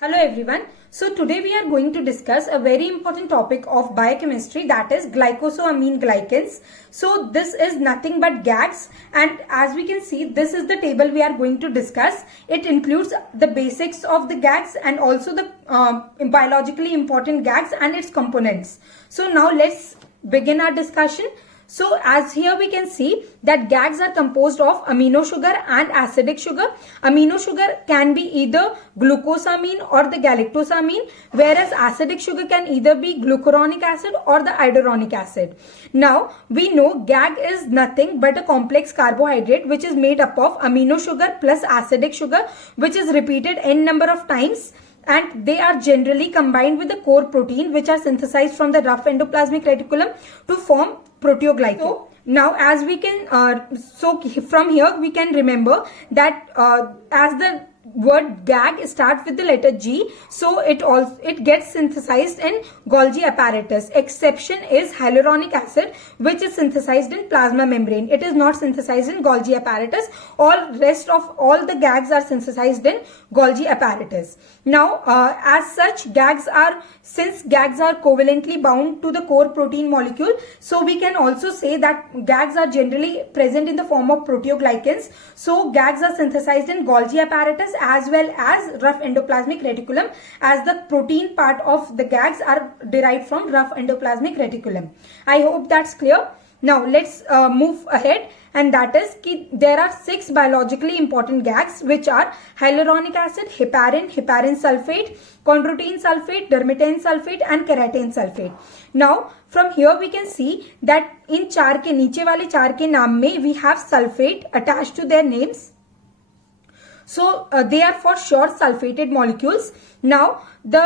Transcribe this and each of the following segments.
Hello everyone. So today we are going to discuss a very important topic of biochemistry, that is glycosamine glycans. So this is nothing but GAGs, and as we can see, this is the table we are going to discuss. It includes the basics of the GAGs and also the biologically important GAGs and its components. So now let's begin our discussion. So as here we can see that GAGs are composed of amino sugar and acidic sugar. Amino sugar can be either glucosamine or the galactosamine, whereas acidic sugar can either be glucuronic acid or the iduronic acid. Now we know GAG is nothing but a complex carbohydrate which is made up of amino sugar plus acidic sugar, which is repeated n number of times, and they are generally combined with the core protein which are synthesized from the rough endoplasmic reticulum to form proteoglycan. So now as we can from here we can remember that as the word GAG starts with the letter G, so it gets synthesized in Golgi apparatus. Exception is hyaluronic acid, which is synthesized in plasma membrane. It is not synthesized in Golgi apparatus. All rest of all the GAGs are synthesized in Golgi apparatus. Now as such, since GAGs are covalently bound to the core protein molecule, so we can also say that GAGs are generally present in the form of proteoglycans. So GAGs are synthesized in Golgi apparatus as well as rough endoplasmic reticulum, as the protein part of the GAGs are derived from rough endoplasmic reticulum. I hope that's clear. Now let's move ahead, and that is there are 6 biologically important GAGs, which are hyaluronic acid, heparin, heparin sulfate, chondroitin sulfate, dermatan sulfate and keratin sulfate. Now from here we can see that in चार के नीचे वाले चार के नाम में we have sulfate attached to their names. So they are for sure sulfated molecules. Now the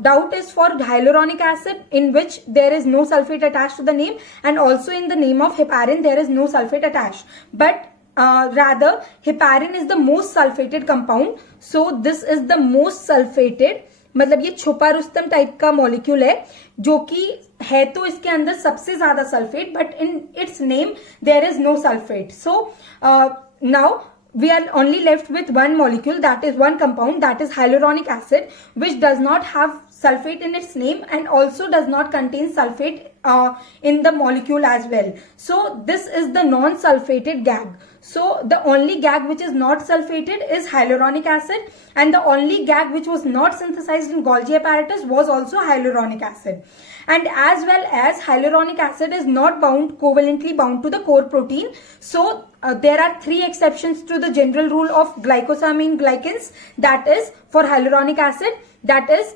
doubt is for hyaluronic acid, in which there is no sulfate attached to the name, and also in the name of heparin there is no sulfate attached, but rather heparin is the most sulfated compound. So this is the most sulfated, मतलब ये छुपा Rustam type का molecule है जो कि है तो इसके अंदर सबसे ज्यादा sulphate, but in its name there is no sulphate. So now we are only left with one molecule, that is one compound, that is hyaluronic acid, which does not have sulfate in its name and also does not contain sulfate in the molecule as well. So this is the non-sulfated GAG. So the only GAG which is not sulfated is hyaluronic acid, and the only GAG which was not synthesized in Golgi apparatus was also hyaluronic acid. And as well as hyaluronic acid is not covalently bound to the core protein. So there are 3 exceptions to the general rule of glycosamine glycans, that is for hyaluronic acid. That is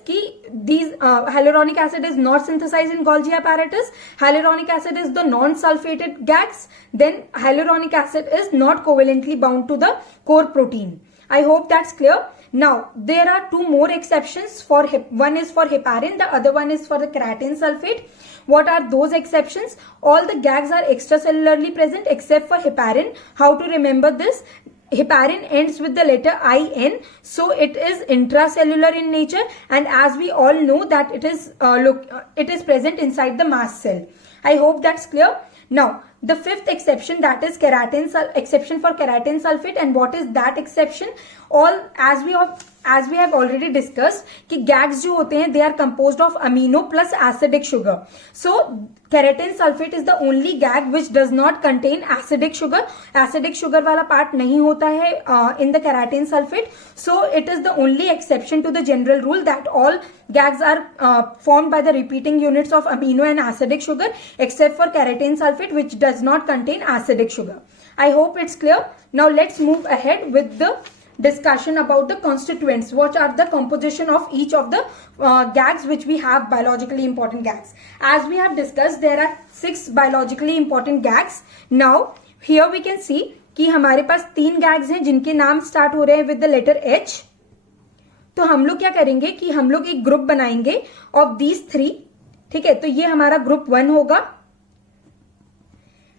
these hyaluronic acid is not synthesized in Golgi apparatus, hyaluronic acid is the non-sulfated GAGs, then hyaluronic acid is not covalently bound to the core protein. I hope that's clear. Now there are 2 more exceptions. One is for heparin, the other one is for the keratin sulfate. What are those exceptions? All the GAGs are extracellularly present except for heparin. How to remember this? Heparin ends with the letter IN, so it is intracellular in nature, and as we all know that it is present inside the mast cell. I hope that's clear. Now the 5th exception, that is exception for keratin sulfate. And what is that exception? As we have already discussed कि GAGs जो होते हैं, they are composed of amino plus acidic sugar. So keratin sulfate is the only GAG which does not contain acidic sugar. Acidic sugar वाला part नहीं होता है in the keratin sulfate. So it is the only exception to the general rule that all GAGs are formed by the repeating units of amino and acidic sugar except for keratin sulfate, which does not contain acidic sugar. I hope it's clear. Now let's move ahead with the discussion about the constituents. What are the composition of each of the GAGs which we have, biologically important GAGs? As we have discussed, there are 6 biologically important GAGs. Now here we can see कि हमारे पास 3 GAGs हैं जिनके नाम start हो रहे हैं with the letter H. तो हम लोग क्या करेंगे कि हम लोग एक ग्रुप बनाएंगे ऑफ दीज 3. ठीक है, तो ये हमारा ग्रुप 1 होगा,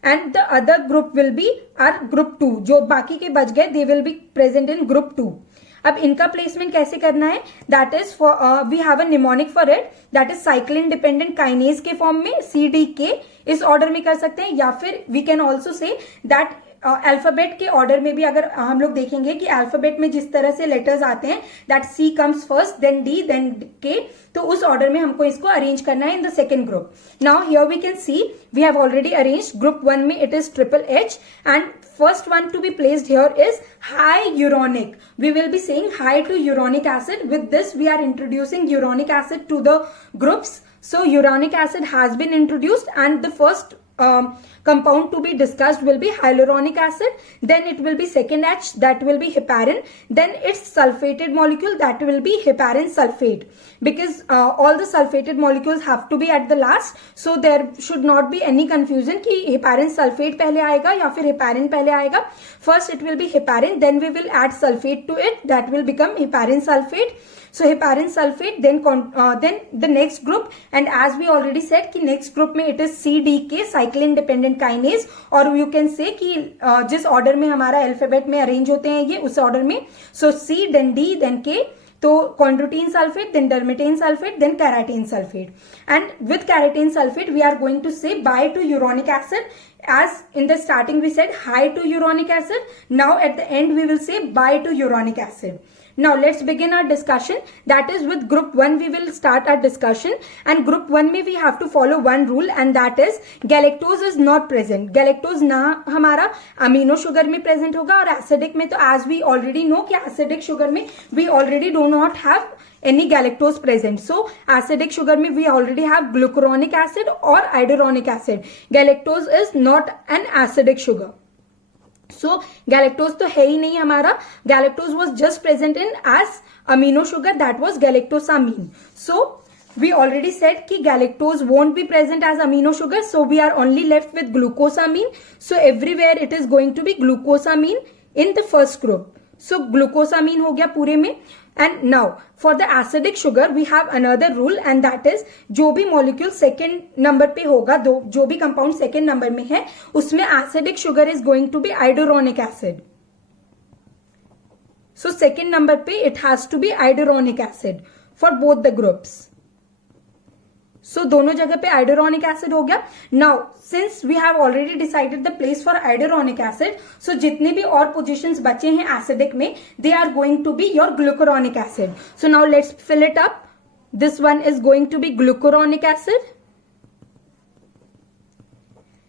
and the other group will be our group 2. जो बाकी के बच गए, they will be present in group 2. अब इनका प्लेसमेंट कैसे करना है? That is for we have a mnemonic for it, that is cyclin dependent kinase के फॉर्म में CDK इस ऑर्डर में कर सकते हैं, या फिर we can also say that alphabet के ऑर्डर में भी अगर हम लोग देखेंगे कि अल्फाबेट में जिस तरह से लेटर्स आते हैं, that C comes first, then D, then K, तो उस ऑर्डर में हमको इसको अरेंज करना है in the second group. Now here we can see we have already arrange. Group 1 में it is triple H and first one to be placed here is high uronic. We will be saying high to uronic acid. With this we are introducing uronic acid to the groups. So uronic acid has been introduced and the first compound to be discussed will be hyaluronic acid. Then it will be second H, that will be heparin. Then its sulfated molecule, that will be heparin sulfate. Because all the sulfated molecules have to be at the last, so there should not be any confusion कि heparin sulfate पहले आएगा या फिर heparin पहले आएगा. First it will be heparin, then we will add sulfate to it, that will become heparin sulfate. So heparin sulfate, then the next group, and as we already said कि next group में it is CDK, cyclin dependent kinase, और you can say कि जिस order में हमारा alphabet में arrange होते हैं ये उस ऑर्डर में. So C, then D, then K. तो chondroitin sulfate, then dermatan sulfate, then keratin sulfate. And with keratin sulfate, we are going to say bye to uronic acid. As in the starting we said hi to uronic acid. Now at the end we will say bye to uronic acid. Now let's begin our discussion. That is with group 1 we will start our discussion. And group 1 में we have to follow one rule and that is galactose is not present. Galactose ना हमारा amino sugar में present होगा और acidic में तो as we already know कि acidic sugar में we already do not have any galactose present. So acidic sugar में we already have glucuronic acid or iduronic acid. Galactose is not an acidic sugar. So galactose तो है ही नहीं हमारा. Galactose was just present in as amino sugar, that was galactosamine. So we already said कि galactose won't be present as amino sugar, so we are only left with glucosamine. So everywhere it is going to be glucosamine in the first group. So glucosamine हो गया पूरे में. And now for the acidic sugar we have another rule and that is जो भी molecule second number पे होगा, जो भी compound second number में है उसमें acidic sugar is going to be iduronic acid. So second number पे it has to be iduronic acid for both the groups. So दोनों जगह पे iduronic acid हो गया. Now since we have already decided the place for iduronic acid, so जितने भी और positions बचे हैं acidic में, they are going to be your glucuronic acid. So now let's fill it up. This one is going to be glucuronic acid.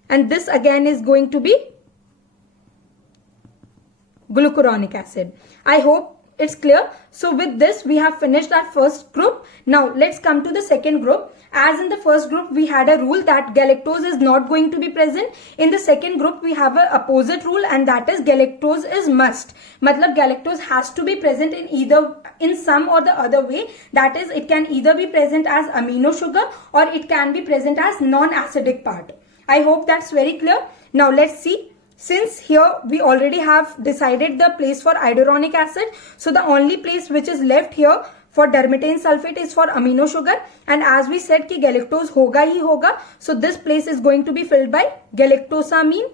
And this again is going to be glucuronic acid. I hope it's clear. So with this we have finished our first group. Now let's come to the second group. As in the first group we had a rule that galactose is not going to be present. In the second group we have an opposite rule and that is galactose is must. मतलब galactose has to be present in some or the other way. That is, it can either be present as amino sugar or it can be present as non-acidic part. I hope that's very clear. Now let's see. Since here we already have decided the place for iduronic acid, so the only place which is left here for dermatan sulfate is for amino sugar, and as we said कि galactose होगा ही होगा, so this place is going to be filled by galactosamine.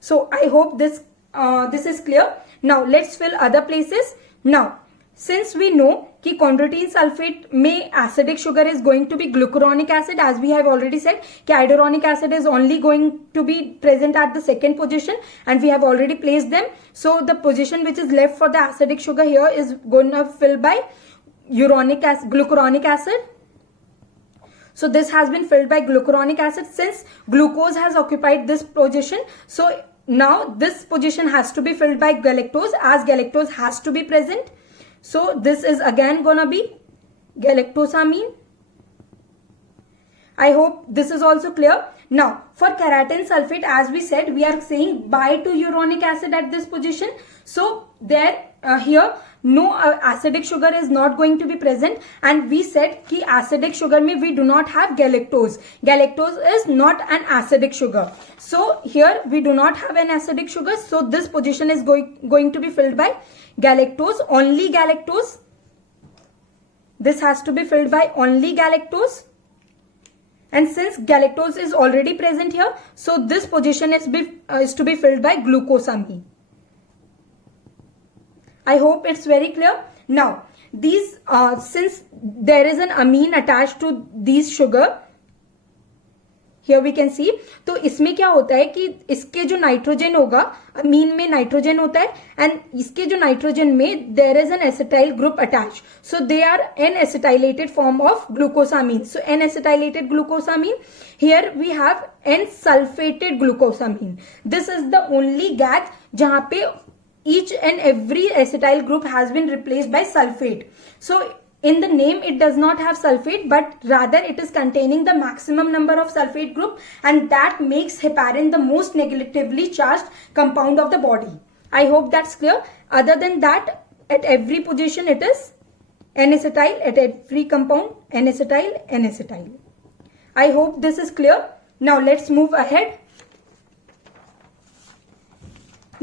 So I hope this is clear. Now let's fill other places. Now since we know कि chondroitin sulfate में acidic sugar is going to be glucuronic acid, as we have already said कि iduronic acid is only going to be present at the second position and we have already placed them. So the position which is left for the acidic sugar here is going to fill by glucuronic acid. So this has been filled by glucuronic acid. Since glucose has occupied this position, so now this position has to be filled by galactose, as galactose has to be present. So this is again gonna be galactosamine. I hope this is also clear. Now for keratin sulfate, as we said, we are saying bye to uronic acid at this position. So there here no acidic sugar is not going to be present, and we said कि acidic sugar में we do not have galactose. Galactose is not an acidic sugar. So here we do not have an acidic sugar. So this position is going to be filled by galactose, only galactose. This has to be filled by only galactose. And since galactose is already present here, so this position is to be filled by glucosamine. I hope it's very clear. Now these since there is an amine attached to these sugar, here we can see. तो इसमें क्या होता है कि इसके जो nitrogen होगा, अमीन में नाइट्रोजन होता है एंड इसके जो नाइट्रोजन में there is N acetyl group attach, so they are N acetylated form of glucosamine. So N acetylated glucosamine, here we have N sulphated glucosamine. This is the only gas जहां पे each and every acetyl group has been replaced by sulfate. So in the name it does not have sulfate, but rather it is containing the maximum number of sulfate group, and that makes heparin the most negatively charged compound of the body. I hope that's clear. Other than that, at every position it is N-acetyl, at every compound N-acetyl, N-acetyl. I hope this is clear. Now let's move ahead.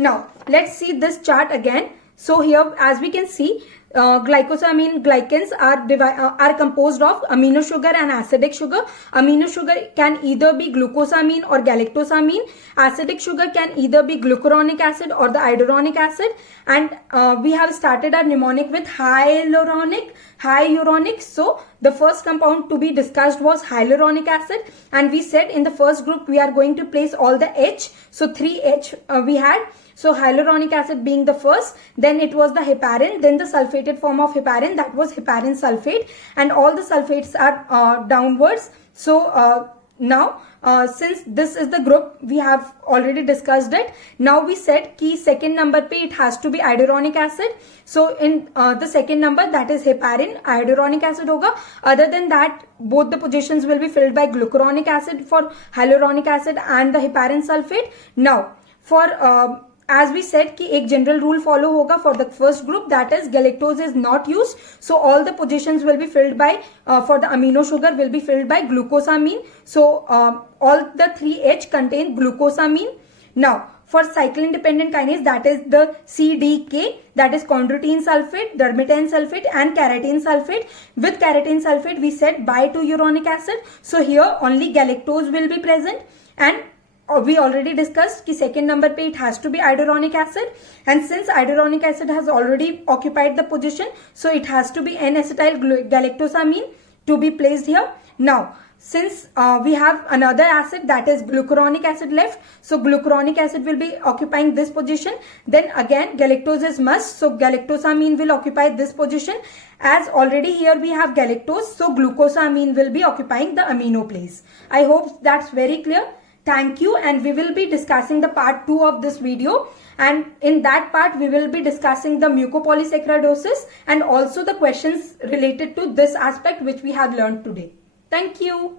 Now let's see this chart again. So here, as we can see, glycosamine glycans are composed of amino sugar and acidic sugar. Amino sugar can either be glucosamine or galactosamine. Acidic sugar can either be glucuronic acid or the iduronic acid. And we have started our mnemonic with hyaluronic. So the first compound to be discussed was hyaluronic acid, and we said in the first group we are going to place all the H. So 3H we had. So hyaluronic acid being the first, then it was the heparin, then the sulfated form of heparin, that was heparin sulfate, and all the sulfates are downwards. So now since this is the group, we have already discussed it. Now we said ki second number pe it has to be iduronic acid. So in the second number, that is heparin, iduronic acid hoga. Other than that, both the positions will be filled by glucuronic acid for hyaluronic acid and the heparin sulfate. Now for as we said कि एक general rule follow होगा for the first group, that is galactose is not used. So all the positions will be filled by for the amino sugar will be filled by glucosamine. So all the 3H contain glucosamine. Now for cyclin dependent kinase, that is the CDK, that is chondroitin sulfate, dermatan sulfate and keratin sulfate. With keratin sulfate we said by to uronic acid. So here only galactose will be present, and we already discussed कि second number पे it has to be iduronic acid, and since iduronic acid has already occupied the position, so it has to be N-acetyl galactosamine to be placed here. Now since we have another acid, that is glucuronic acid left, so glucuronic acid will be occupying this position. Then again galactose is must, so galactosamine will occupy this position. As already here we have galactose, so glucosamine will be occupying the amino place. I hope that's very clear. Thank you, and we will be discussing the part 2 of this video, and in that part we will be discussing the mucopolysaccharidosis and also the questions related to this aspect which we have learned today. Thank you.